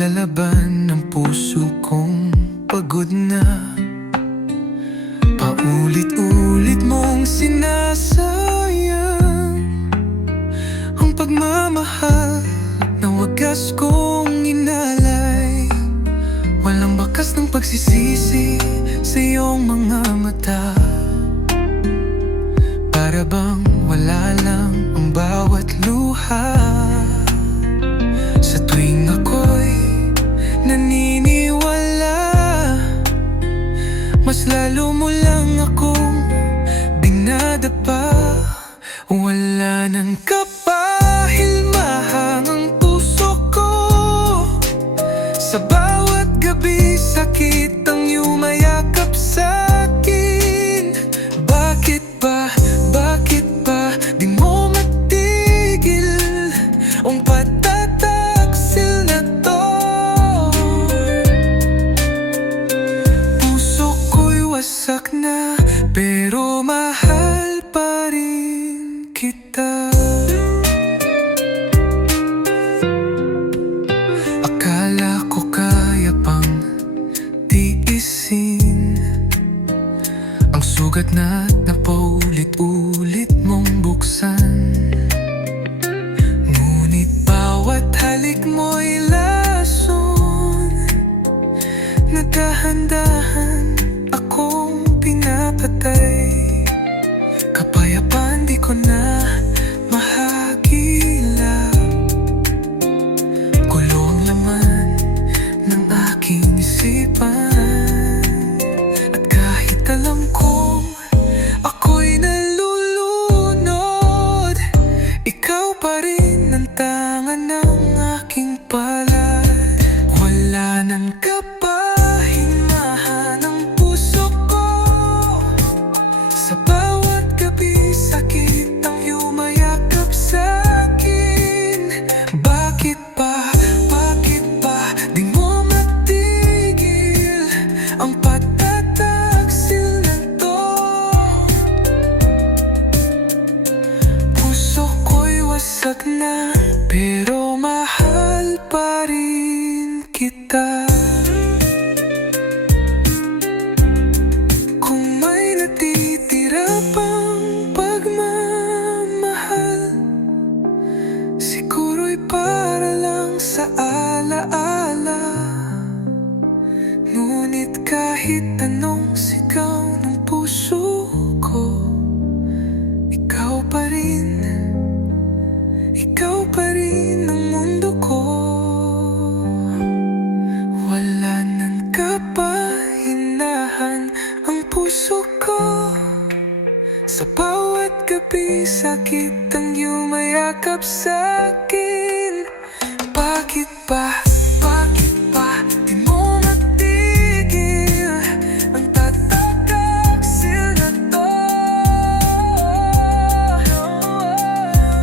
Naglalaban ng puso kong pagod na. Paulit-ulit mong sinasayang ang pagmamahal na wagas kong inalay. Walang bakas ng pagsisisi sa iyong mga mata. Para bang wala lang ang bawat luha. Sa tuwing ako'y naniniwala, mas lalo mo lang akong dinadapa. Wala nang kapahilmahang ang puso ko. Sa bawat gabi sakit ang yumayakap sa'kin. Bakit ba di mo matigil ang patataksil na to? Puso ko'y wasak na, pero mahal pa rin kita. Akala ko kaya pang tiisin ang sugat na napaulit-ulit mong buksan. Ngunit bawat halik mo'y lason na dahan-dahan akong pinapatay. Kapayapaan di ko na mahagilap. Gulo ang laman ng aking isipan. At kahit alam kong ako'y nalulunod, ikaw pa rin ang tanga ng aking palad. Wala nang kapahinahan ang puso ko. Sa bawat gabi sakit ang yumayakap sa'kin. Bakit ba di mo matigil ang patataksil na to? Puso ko'y wasak na, pero mahal pa rin kita. Kung may natitira pang pagmamahal, siguro'y para lang sa alaala. Ngunit kahit anong sigaw ng puso ko, ikaw pa rin ang mundo ko. Wala nang kapahinahan ang puso ko. Sa bawat gabi sakit ang yumayakap sa'kin. Bakit ba di mo matigil ang tatakaksil na to?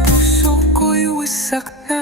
Puso ko'y wasak na,